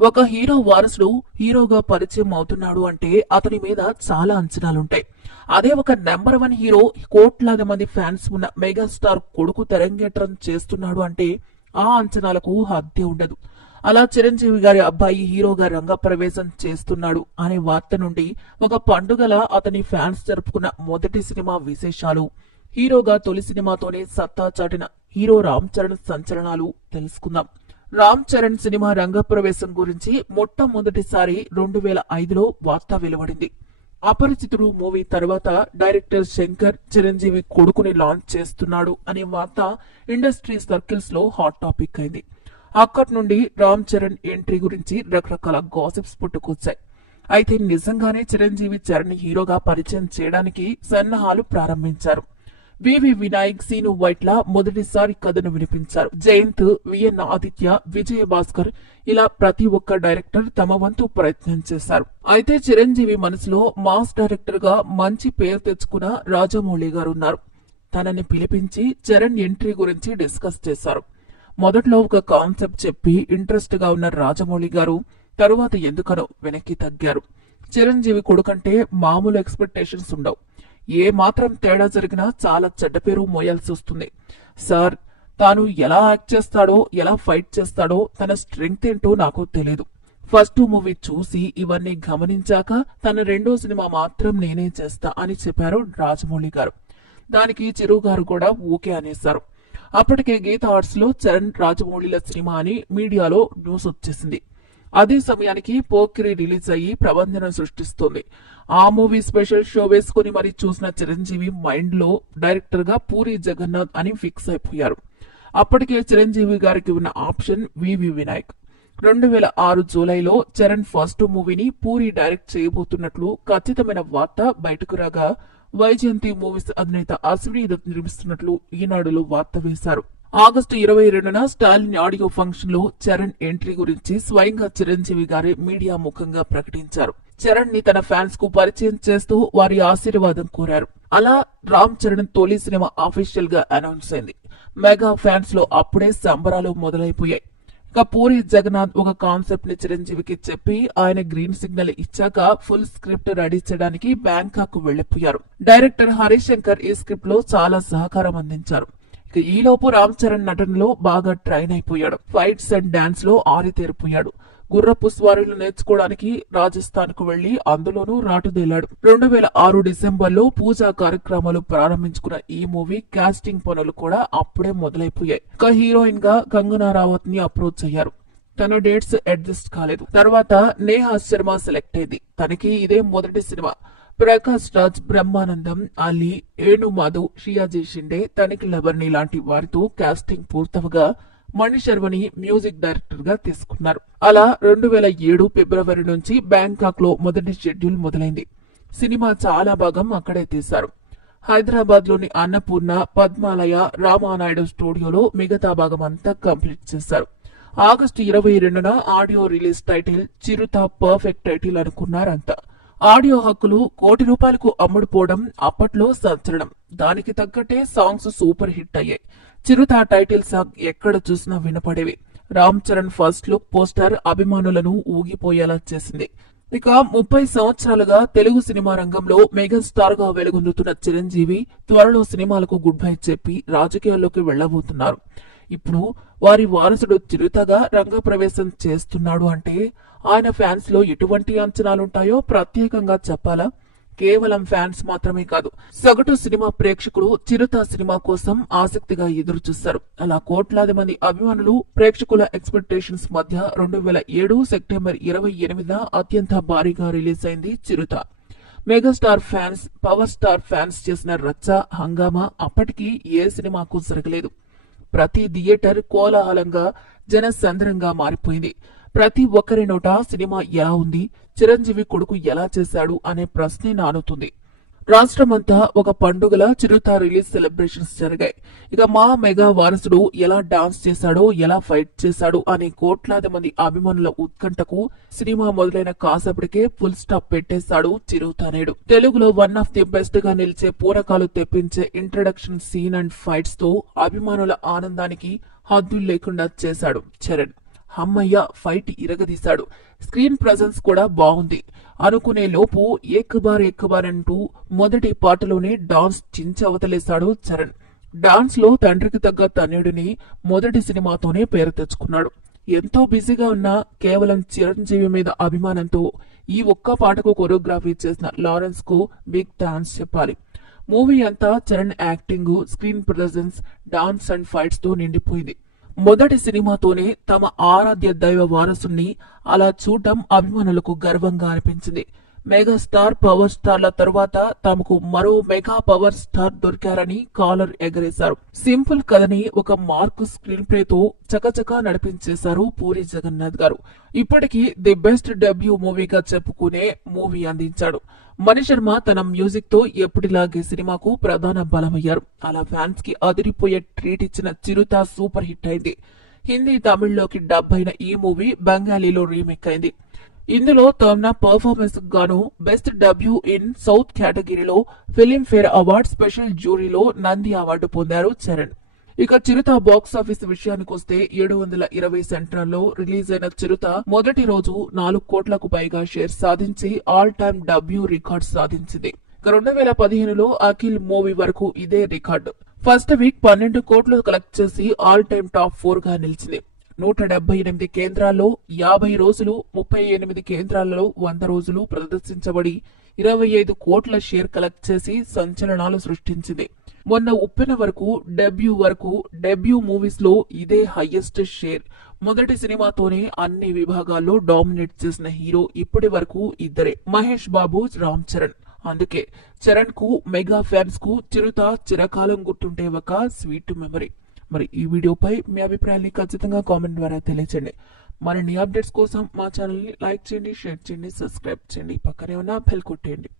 ఒక హీరో వారసుడు హీరోగా పరిచయం అవుతున్నాడు అంటే అతని మీద చాలా అంచనాలుంటాయి. అదే ఒక నెంబర్ వన్ హీరో కోట్లాది మంది ఫ్యాన్స్ ఉన్న మెగాస్టార్ కొడుకు తెరంగేట్రం చేస్తున్నాడు అంటే ఆ అంచనాలకు హద్దే ఉండదు. అలా చిరంజీవి గారి అబ్బాయి హీరోగా రంగప్రవేశం చేస్తున్నాడు అనే వార్త నుండి ఒక పండుగల అతని ఫ్యాన్స్ జరుపుకున్న మొదటి సినిమా విశేషాలు హీరోగా తొలి సినిమాతోనే సత్తా చాటిన హీరో రామ్ చరణ్ సంచలనాలు తెలుసుకుందాం. రామ్ చరణ్ సినిమా రంగప్రవేశం గురించి మొట్టమొదటిసారి రెండు వేల ఐదులో వార్త వెలువడింది. అపరిచితుడు మూవీ తర్వాత డైరెక్టర్ శంకర్ చిరంజీవి కొడుకుని లాంచ్ చేస్తున్నాడు అనే వార్త ఇండస్ట్రీ సర్కిల్స్లో హాట్ టాపిక్ అయింది. అక్కడి నుండి రామ్ చరణ్ ఎంట్రీ గురించి రకరకాల గాసిప్స్ పుట్టుకొచ్చాయి. అయితే నిజంగానే చిరంజీవి చరణ్ హీరోగా పరిచయం చేయడానికి సన్నాహాలు ప్రారంభించారు. వివి వినాయక్ సీను వైట్ల మొదటిసారి కథను వినిపించారు. జయంత్ విఎన్ ఆదిత్య విజయ భాస్కర్ ఇలా ప్రతి ఒక్క డైరెక్టర్ తమ వంతు ప్రయత్నం చేశారు. అయితే చిరంజీవి మనసులో మాస్ డైరెక్టర్గా మంచి పేరు తెచ్చుకున్న రాజమౌళి గారు ఉన్నారు. తనని పిలిపించి చరణ్ ఎంట్రీ గురించి డిస్కస్ చేశారు. మొదట్లో ఒక కాన్సెప్ట్ చెప్పి ఇంట్రెస్ట్గా ఉన్న రాజమౌళి గారు తరువాత ఎందుకనో వెనక్కి తగ్గారు. చిరంజీవి కొడుకంటే మామూలు ఎక్స్పెక్టేషన్స్ ఉండవు. ఏ మాత్రం తేడా జరిగినా చాలా చెడ్డ పేరు మోయాల్సి వస్తుంది. సార్ తాను ఎలా యాక్ట్ చేస్తాడో ఎలా ఫైట్ చేస్తాడో తన స్ట్రెంగ్త్ ఏంటో నాకు తెలియదు ఫస్ట్ మూవీ చూసి ఇవన్నీ గమనించాక తన రెండో సినిమా మాత్రం నేనే చేస్తా అని చెప్పారు రాజమౌళి గారు. దానికి చిరు గారు కూడా ఓకే అనేశారు. అప్పటికే గీత ఆర్ట్స్లో చరణ్ రాజమౌళిల సినిమా అని మీడియాలో న్యూస్ వచ్చేసింది. అదే సమయానికి పోకిరి రిలీజ్ అయ్యి ప్రబంధన సృష్టిస్తుంది. ఆ మూవీ స్పెషల్ షో వేసుకుని మరి చూసిన చిరంజీవి మైండ్లో డైరెక్టర్గా పూరి జగన్నాథ్ అని ఫిక్స్ అయిపోయారు. అప్పటికే చిరంజీవి గారికి ఉన్న ఆప్షన్ వివి వినాయక్. రెండు వేల ఆరు జూలైలో చరణ్ ఫస్ట్ మూవీని పూరి డైరెక్ట్ చేయబోతున్నట్లు ఖచ్చితమైన వార్త బయటకు రాగా వైజయంతి మూవీస్ అధినేత అశ్విని దత్ నిర్మిస్తున్నట్లు ఈనాడులో వార్త వేశారు. ఆగస్టు ఇరవై రెండున స్టాలిన్ ఆడియో ఫంక్షన్లో చరణ్ ఎంట్రీ గురించి స్వయంగా చిరంజీవి గారే మీడియా ముఖంగా ప్రకటించారు. చరణ్ని తన ఫ్యాన్స్కు పరిచయం చేస్తూ వారి ఆశీర్వాదం కోరారు. అలా రామ్ చరణ్ తొలి సినిమా అఫీషియల్గా అనౌన్స్ అయింది. మెగా ఫ్యాన్స్లో అప్పుడే సంబరాలు మొదలైపోయాయి. ఇక పూరి జగన్నాథ్ ఒక కాన్సెప్ట్ని చిరంజీవికి చెప్పి ఆయన గ్రీన్ సిగ్నల్ ఇచ్చాక ఫుల్ స్క్రిప్ట్ రెడీ చేయడానికి బ్యాంకాక్ వెళ్ళిపోయారు డైరెక్టర్ హరిశంకర్ ఈ స్క్రిప్ట్లో చాలా సహకారం అందించారు. ఈలోపు రామ్ చరణ్ నటనలో బాగా ట్రైన్ అయిపోయాడు. ఫైట్స్ అండ్ డాన్స్లో ఆరితేరిపోయాడు. గుర్రపు స్వారీలు నేర్చుకోవడానికి రాజస్థాన్కు వెళ్ళి అందులోనూ రాటుదేలాడు. రెండు వేల ఆరు డిసెంబర్లో పూజా కార్యక్రమాలు ప్రారంభించుకున్న ఈ మూవీ కాస్టింగ్ పనులు కూడా అప్పుడే మొదలైపోయాయి. ఒక హీరోయిన్గా కంగనా రావత్ని అప్రోచ్ అయ్యారు. తన డేట్స్ అడ్జస్ట్ కాలేదు. తర్వాత నేహా శర్మ సెలెక్ట్ అయింది. తనకి ఇదే మొదటి సినిమా. ప్రకాష్ రాజ్ బ్రహ్మానందం అలీ ఏను మాధవ్ షియాజీ షిండే తనిఖీ లబర్ని లాంటి వారితో కాస్టింగ్ పూర్తవగా మణిశర్వని మ్యూజిక్ డైరెక్టర్గా తీసుకున్నారు. అలా రెండు వేల ఏడు ఫిబ్రవరి నుంచి బ్యాంకాక్లో మొదటి షెడ్యూల్ మొదలైంది. సినిమా చాలా భాగం అక్కడే తీశారు. హైదరాబాద్లోని అన్నపూర్ణ పద్మాలయ రామానాయుడు స్టూడియోలో మిగతా భాగం అంతా కంప్లీట్ చేశారు. ఆగస్టు ఇరవై రెండున audio release title Chirutha perfect title అనుకున్నారంతా. Audio హక్కులు కోటి రూపాయలకు అమ్ముడుపోవడం అప్పట్లో సంచలనం. దానికి తగ్గట్టే సాంగ్స్ సూపర్ హిట్ అయ్యాయి. చిరుత టైటిల్ సాంగ్ ఎక్కడ చూసినా వినపడేవి. Ram Charan first look poster అభిమానులను ఊగిపోయేలా చేసింది. ఇక ముప్పై సంవత్సరాలుగా తెలుగు సినిమా రంగంలో మెగాస్టార్గా వెలుగొందుతున్న చిరంజీవి త్వరలో సినిమాలకు గుడ్ బై చెప్పి రాజకీయాల్లోకి వెళ్ళబోతున్నారు ఇప్పుడు వారి వారసుడు చిరుతగా రంగప్రవేశం చేస్తున్నాడు అంటే ఆయన ఫ్యాన్స్లో ఎటువంటి అంచనాలుంటాయో ప్రత్యేకంగా చెప్పాలా? కేవలం ఫ్యాన్స్ మాత్రమే కాదు సగటు సినిమా ప్రేక్షకులు చిరుత సినిమా కోసం ఆసక్తిగా ఎదురు చూస్తారు అలా కోట్లాది మంది అభిమానులు ప్రేక్షకుల ఎక్స్పెక్టేషన్స్ మధ్య రెండు వేల ఏడు సెప్టెంబర్ ఇరవై ఎనిమిదిన అత్యంత భారీగా రిలీజ్ అయింది Chirutha. Megastar fans power star fans చేసిన రచ్చ హంగామా అప్పటికీ ఏ సినిమాకు జరగలేదు. ప్రతి థియేటర్ కోలాహలంగా జనసంద్రంగా మారిపోయింది. ప్రతి ఒక్కరి నోట సినిమా ఎలా ఉంది చిరంజీవి కొడుకు ఎలా చేశాడు అనే ప్రశ్నే నానుతుంది. రాష్ట్రమంతా ఒక పండుగల చిరుత రిలీజ్ సెలబ్రేషన్స్ జరిగాయి. ఇక మా మెగా వారసుడు ఎలా డాన్స్ చేశాడో ఎలా ఫైట్ చేశాడు అనే కోట్లాది మంది అభిమానుల ఉత్కంఠకు సినిమా మొదలైన కాసేపటికే ఫుల్ స్టాప్ పెట్టేశాడు చిరుతనేడు తెలుగులో వన్ ఆఫ్ ది బెస్ట్గా నిలిచే పూరకాలు తెప్పించే ఇంట్రడక్షన్ సీన్ అండ్ ఫైట్స్తో అభిమానుల ఆనందానికి హద్దులు లేకుండా చేశాడు చరణ్. అమ్మయ్య ఫైట్ ఇరగదీశాడు. స్క్రీన్ ప్రజెన్స్ కూడా బాగుంది. అనుకునే లోపు ఏక్ బార్ అంటూ మొదటి పాటలోనే డాన్స్ చించవతలేశాడు చరణ్. డాన్స్లో తండ్రికి తగ్గ తనయుడిని మొదటి సినిమాతోనే పేరు తెచ్చుకున్నాడు. ఎంతో బిజీగా ఉన్న కేవలం చిరంజీవి మీద అభిమానంతో ఈ ఒక్క పాటకు కొరియోగ్రఫీ చేసిన లారెన్స్కు బిగ్ థ్యాంక్స్ చెప్పాలి. మూవీ అంతా Charan acting screen presence dance and ఫైట్స్తో నిండిపోయింది. మొదటి సినిమాతోనే తమ ఆరాధ్య దైవ వారసుని అలా చూడటం అభిమానులకు గర్వంగా అనిపించింది. మెగాస్టార్ పవర్ స్టార్ల తరువాత తమకు మరో మెగా పవర్ స్టార్ దొరికారని కాలర్ ఎగరేశారు. సింపుల్ కథని ఒక మార్క్ స్క్రీన్ ప్లే తో చకచకా నడిపించేశారు పూరి జగన్నాథ్ గారు. ఇప్పటికీ ది బెస్ట్ డెబ్యూ మూవీగా చెప్పుకునే మూవీ అందించాడు. మణి శర్మ తన మ్యూజిక్తో ఎప్పటిలాగే సినిమాకు ప్రధాన బలమయ్యారు. అలా ఫ్యాన్స్కి అదిరిపోయే ట్రీట్ ఇచ్చిన చిరుత సూపర్ హిట్ అయింది. హిందీ తమిళ్ళోకి డబ్ అయిన ఈ మూవీ బెంగాలీలో రీమేక్ అయింది. ఇందులో తమ్నా పర్ఫార్మెన్స్ గాను బెస్ట్ డబ్యూ ఇన్ సౌత్ కేటగిరీలో ఫిలింఫేర్ అవార్డ్ స్పెషల్ జ్యూరీలో నంది అవార్డు పొందారు చరణ్. ఇక చిరుత బాక్స్ ఆఫీస్ విషయానికి వస్తే ఏడు వందల ఇరవై సెంటర్లలో రిలీజ్ అయిన చిరుత మొదటి రోజు నాలుగు కోట్లకు పైగా షేర్ సాధించి ఆల్ టైమ్ డబ్యూ రికార్డ్ సాధించింది. రెండు వేల పదిహేనులో అఖిల్ మూవీ వరకు ఇదే రికార్డు ఫస్ట్ వీక్ పన్నెండు కోట్లు కలెక్ట్ చేసి ఆల్ టైమ్ టాప్ ఫోర్గా నిలిచింది. నూట డెబ్బై ఎనిమిది కేంద్రాల్లో యాభై రోజులు ముప్పై ఎనిమిది కేంద్రాలలో వంద రోజులు ప్రదర్శించబడి ఇరవై ఐదు కోట్ల షేర్ కలెక్ట్ చేసి సంచలనాలు సృష్టించింది. మొన్న ఉప్పెన వరకు డెబ్యూ వరకు డెబ్యూ మూవీస్లో ఇదే హైయెస్ట్ షేర్. మొదటి సినిమాతోనే అన్ని విభాగాల్లో డామినేట్ చేసిన హీరో ఇప్పటి వరకు ఇద్దరే మహేష్ బాబు రామ్ చరణ్. అందుకే చరణ్కు మెగా ఫ్యాన్స్కు చిరుత చిరకాలం గుర్తుంటే ఒక స్వీట్ మెమరీ. మరి ఈ వీడియోపై మీ అభిప్రాయాన్ని ఖచ్చితంగా కామెంట్ ద్వారా తెలియచేయండి. మరిన్ని అప్డేట్స్ కోసం మా ఛానల్ని లైక్ చేయండి షేర్ చేయండి సబ్స్క్రైబ్ చేయండి. పక్కనే ఉన్న బెల్ కొట్టేయండి.